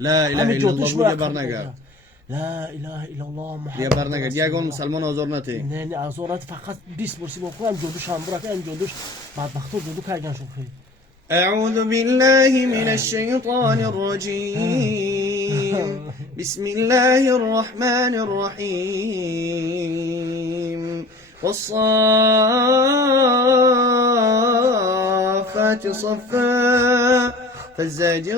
لا اله همین الا جادوش الله رو بوده اکرد برنگرد کنه. لا اله الا الله محمد دیگه برنگرد رسول یگان الله. مسلمان آزار نتی نه نه ازورات فقط 20 برسی بکنم هم جادوش هم برات هم جادوش بدبختو جادو کردن شوخی. أعوذ بالله من الشيطان الرجيم بسم الله الرحمن الرحيم والصافات صفا فالزاجرات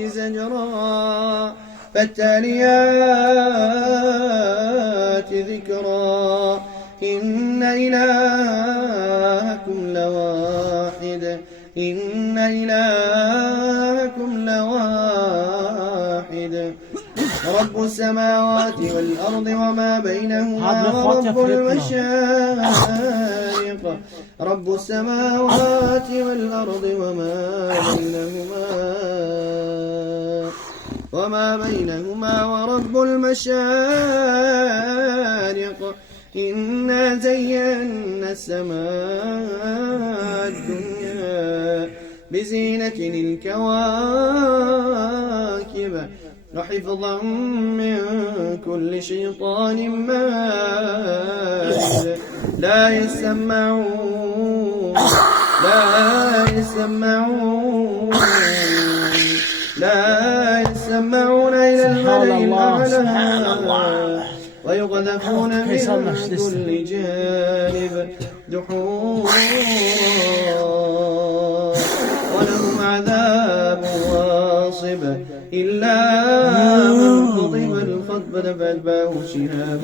زجرا فالتاليات ذكرا إن إلهكم لواحد إن إلهكم لواحد رب السماوات والأرض وما بينهما ورب المشارق رب السماوات والأرض وما بينهما ورب المشارق إنا زينا السماء الدنيا بزينة الكواكب وحفظا من كل شيطان مارد لا يسمعون إلى الملأ الأعلى ويقذفون من كل جانب دحورا ولهم عذاب واصب إلا من خطب الخطبة فأتبعه شهاب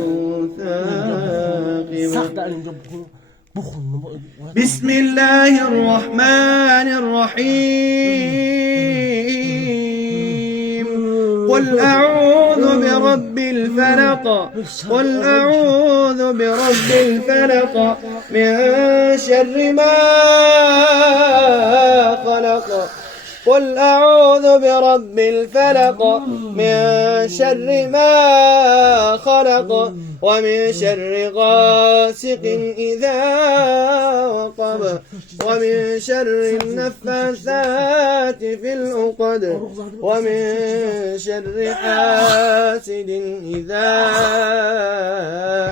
ثاقب بسم الله الرحمن الرحيم قل أعوذ برب الفلق قل أعوذ برب الفلق من شر ما خلق قل أعوذ برب الفلق من شر ما خلق ومن شر غاسق إذا وقب ومن شر النفاثات في العقد ومن شر حاسد إذا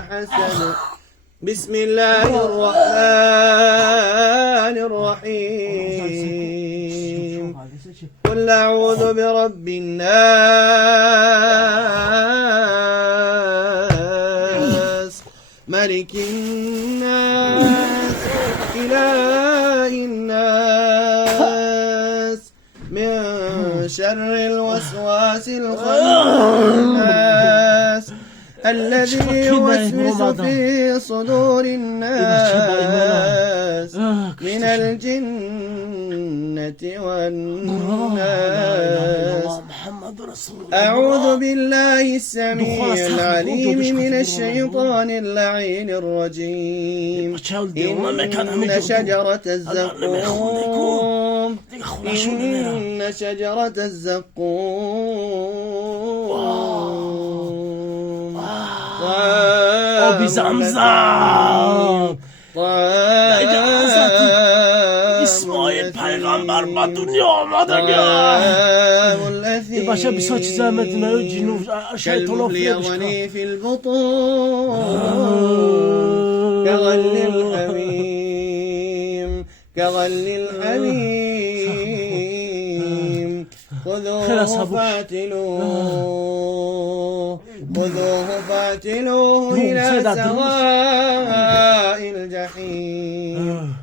حسد بسم الله الرحمن الرحيم قل أعوذ برب الناس ملك الناس إله الناس من شر الوسواس الخناس الذي يوسوس في صدور الناس من الجنة والناس أعوذ بالله السميع العليم من الشيطان اللعين الرجيم إن شجرة الزقوم إن شجرة الزقوم آبی زمزم اسماعیل پیغمبر با دنیا آمده این بشه بسا چیز مدینه و جنوب شیطان افریه في البطون كغل الحميم خذوه فاعتلوه إلى سواء الجحيم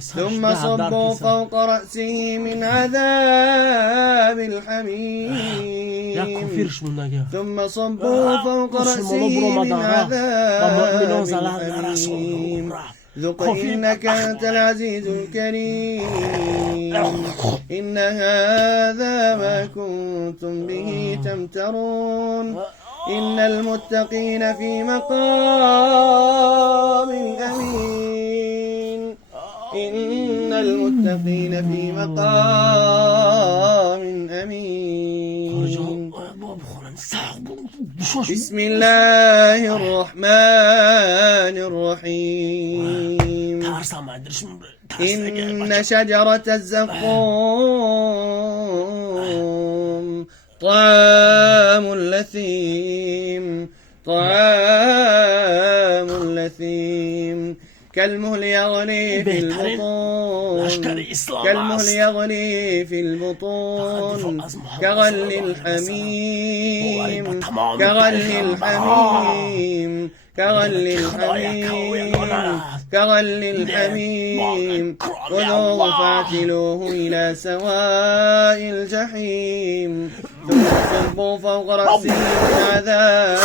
ثم صبوا فوق رأسه من عذاب الحميم ثم صبوا فوق رأسه من عذاب الحميم ذق إنك أنت العزيز الكريم إن هذا ما كنتم به تمترون إن المتقين في مقام أمين إن المتقين في مقام أمين بسم الله الرحمن الرحيم إن شجرة الزقوم طعام الأثيم طعام الأثيم كالمهل يغلي في البطون كالمهل يغلي في البطون كغل الحميم كغل الحميم كغل الحميم كغل الحميم خذوه فاعتلوه إلى سواء الجحيم ثم صبوا فوق رأسه من عذاب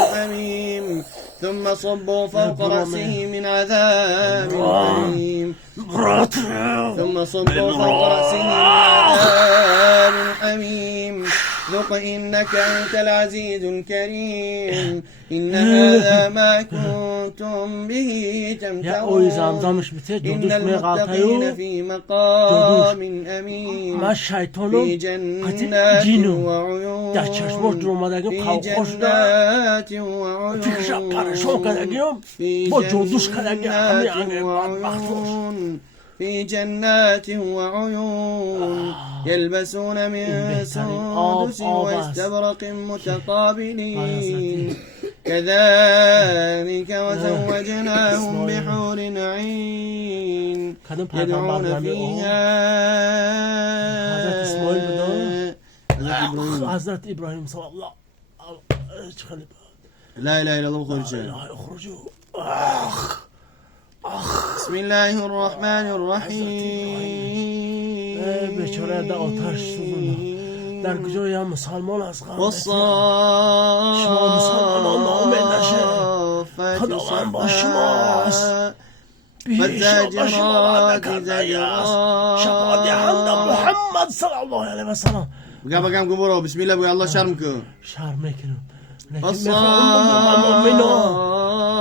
الحميم ثم صبوا فوق رأسه من عذاب الحميم ثم صبوا فوق رأسه من عذاب الحميم ذق إنك أنت العزيز الكريم إن هذا ما كنتم به تمترون إن المتقين في مقام أمين في جنات وعيون في جنات وعيون في جنات وعيون في جنات وعيون يلبسون من سندس واستبرق متقابلين كذلك وزوجناهم بحور عين يدعون فيها حضرت إبراهيم صلى الله لا إله إلا الله خرجوا بسم الله الرحمن الرحيم بیچاره در آتش سوزوندن در کجای هم مسلمان از غم شما مسلمان ناامید نشه خداوند با شماست والزاجرات زجرا شفاعت حمد محمد صلی الله علیه و سلم بقى قوم برو بسم الله بقى الله شرمكم شرم میکنم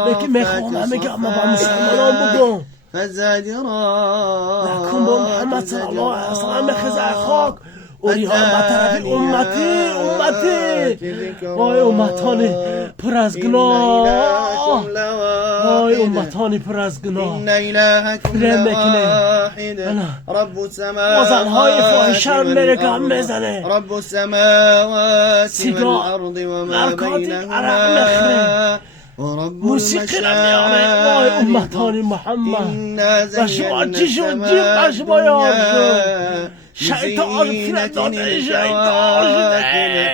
لیکن میخوام همه که اما با مسلمانان بگم فالزاجرات لکن با محمد صلی الله علیه و سلم خزع خاک اوریها به طرف امتی وای امتانی پر از گناه وای امتانی پر از گناه رحم میکنه رب السماوات وزنهای فاحشه میرگم میزنه رب السماوات والارض وما بينهما موسیقی را میاره وای امتانی محمد و شما چی شد جیم و شما یاد شد شیطان فرد داده شیطان شده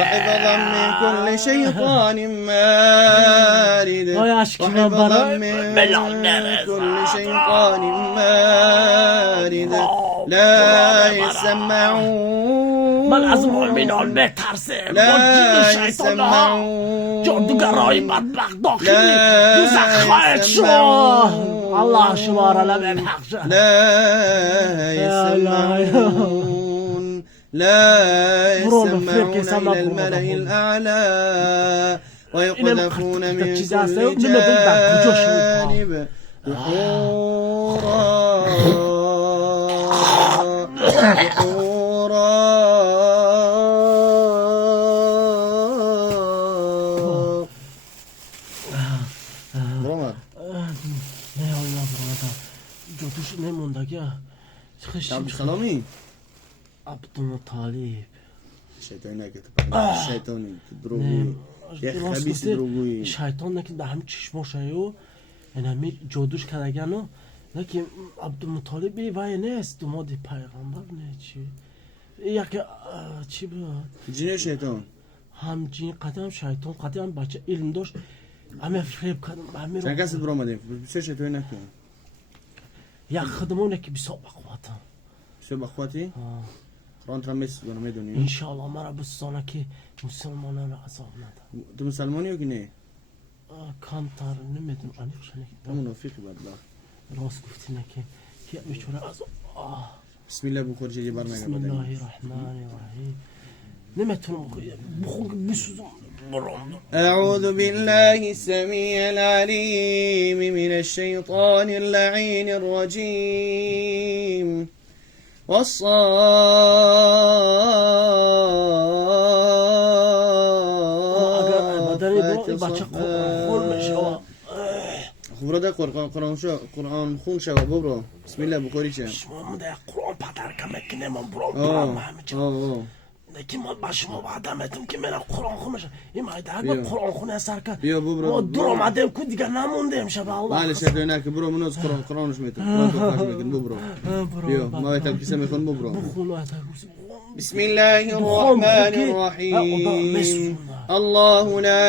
وحفظا من كل شيطان مارد وحفظا من كل شيطان مارد لا يسمعون من از مؤمنان بترسم با جین شیطان ها جادوگرای بدبخت داخلی دوزخ خواهد شد الله شما را لبن حق شد لا يسمعون لا يسمعون إلى الملأ الأعلى ويقذفون من كل جانب دحورا نه الله برادا جوتوش نمونده که سلامی عبدالمطالب شیطانی شیطانی دروغی یک خبیث دروغی شیطان نکن به همین چشماشه و اینمی جادوش کردگن لیکن عبدالمطالب وای نیست دومادی پیغمبر نه چی یک چی بود جین شیطان هم جین قدم شیطان قدم بچه علم داشت همه فریب کردم همه چند کسی برو آمدیم بسیار شیطانی نکن یک خدمونه که بسیار بخواتا بسیار بخواتی؟ قرآن را میدونی؟ انشاءالله مرا بسانه که مسلمانان را عذاب نده تو مسلمانی یا که نه؟ کمتر نمیدونم انیخشنه تو منافقی بدلا راست گفتی نکه که بیچاره عذاب بسم الله بخور چیزی برنگه بسم الله الرحمن الرحیم نمیتونم بخون بسوزم أعوذ بالله السميع العليم من الشيطان اللعين الرجيم والصافات صفا خبره قرآن خون شو ببرو بسم الله بخوری چه شما مده قرآن پدر کمک کنه من برو برام همه چه Ne kim başıma badem ettim ki bana Kur'an konuşa. İma eder Yok. mi Kur'an konuşa sarka. Yok, bu bro. O duramadım ku diga namundayım şaba Allah. معلش هناك برو منوز قرآن مش ميتن قرآن بو برو يو ما يتم كسم يكون بو برو بسم الله الرحمن الرحيم الله لا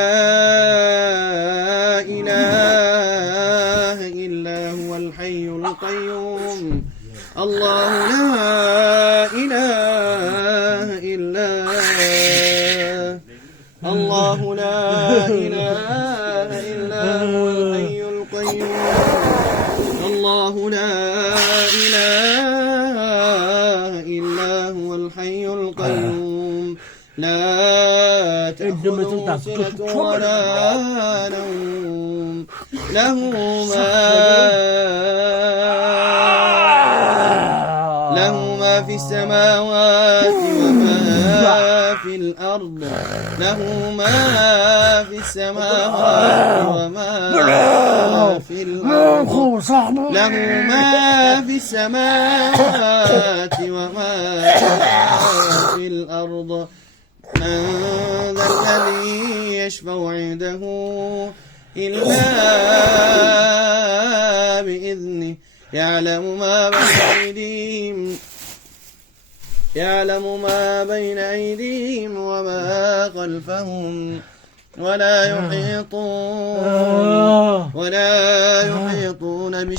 إله إلا هو الحي القيوم الله لا إله إلا الله لا إله إلا هو الحي القيوم الله لا إله إلا هو الحي القيوم لا تأخذه سنة ولا نوم له ما في السماوات وما في الأرض له ما في السماوات وما في الأرض له ما في السماوات وما في الأرض من ذا الذي يشفع عنده إلا بإذنه يعلم ما بين أيديهم وما خلفهم ولا يحيطون